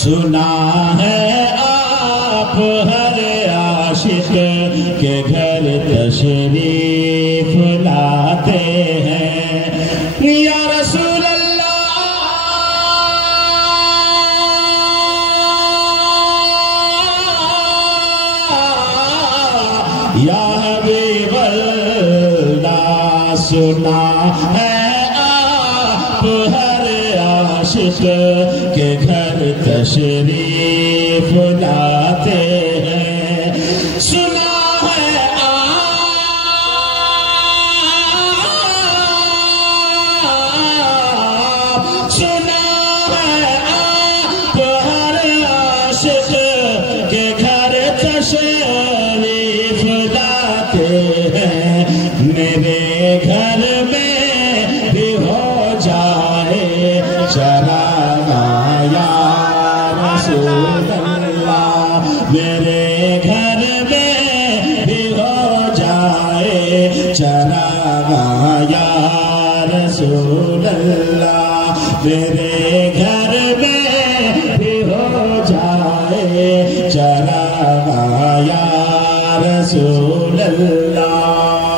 سنا ہے آپ ہر عاشق کے گھر تشریف لاتے ہیں یا رسول اللہ یا حبیب اللہ سنا ہے آپ ہر عاشق کے گھر تشریف لاتے ہیں سنا ہے آپ سنا ہے آپ ہر عاشق کے گھر تشریف لاتے ہیں میرے گھر میں بھی ہو جائے چراغاں یا رسول اللہ میرے گھر میں بھی ہو جائے چراغاں یا رسول اللہ میرے گھر میں بھی ہو جائے چراغاں یا رسول اللہ